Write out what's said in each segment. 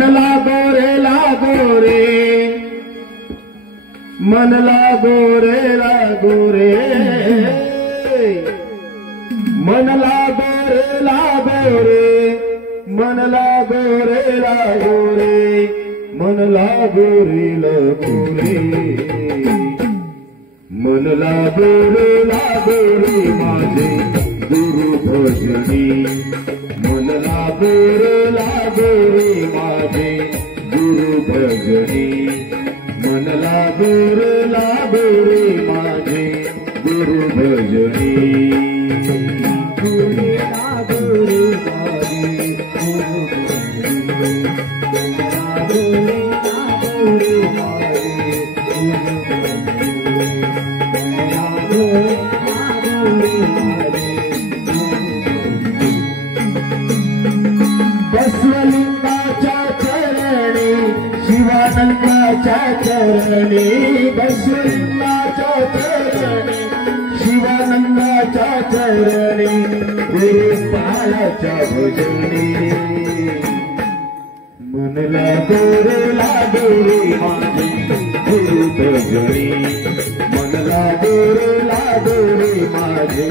मन लागो रे मन लागो रे मन लागो रे मन लागो रे मन लागो रे मन लागो रे माझे गुरु भजनी मन लागो रे माझे गुरु भजनी मन लागो रे माझे गुरु भजनी बसवलिंगाच्या चरणी शिवानंदाच्या चरणी बसवलिंगाच्या चरणी शिवानंदाच्या चरणी गुरुपायाच्या भजनी मन लागो रे माझे गुरु भजनी मन लागो रे माझे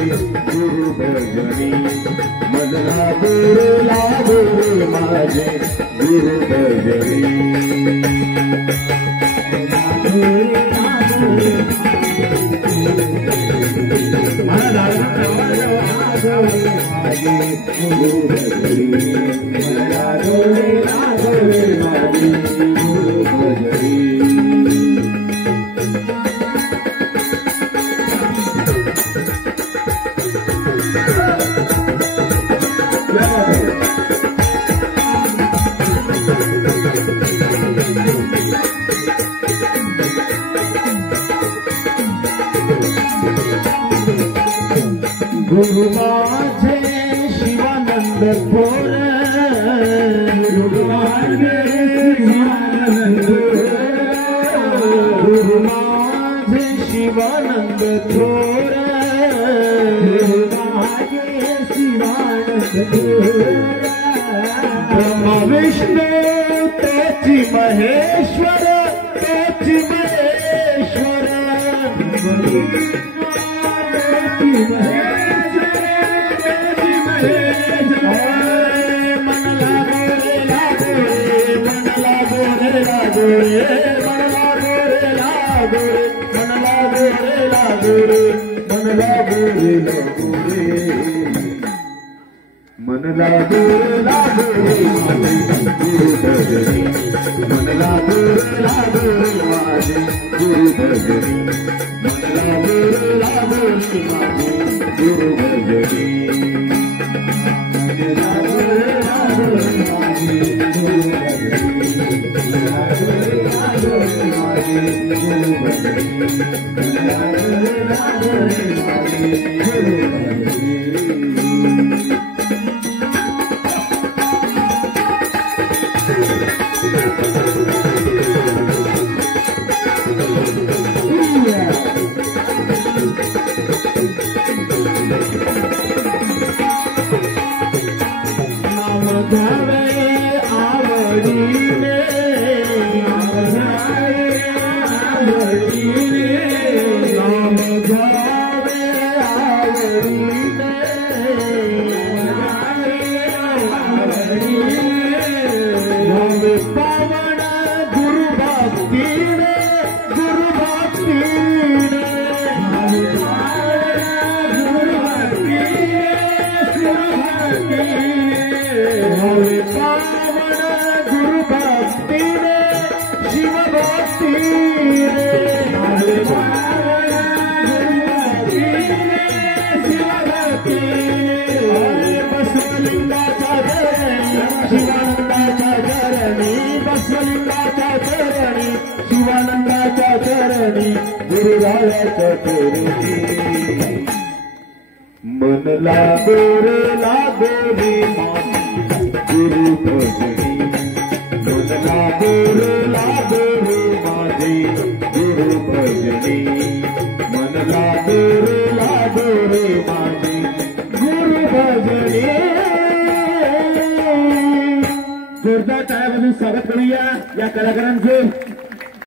गुरु भजनी मन लागो रे माझे गुरु भजनी गुरु माझे शिवानंद थोर गुरु माझे शिवानंद गुरु माझे शिवानंद थोर गुरु माझे शिवानंद थोर ब्रह्मा विष्णू तेची महेश्वर मन लागो रे गुरु भजनी मन लागो रे माझे गुरु भजनी मन लागो रे माझे गुरु भजनी मन लागो रे माझे गुरु भजनी मन लागो रे माझे गुरु भजनी मन लागो रे माझे गुरु भजनी शिवानंदाच्या चरणी गुरुरायाच्या चरणी मन लागो रे गुरु भजनी मन लागो रे माझे गुरु भजनी मन लागो रे माझे गुरु भजनी जोरदार टाळ्या वाजवून स्वागत करूया या कलाकारांचं।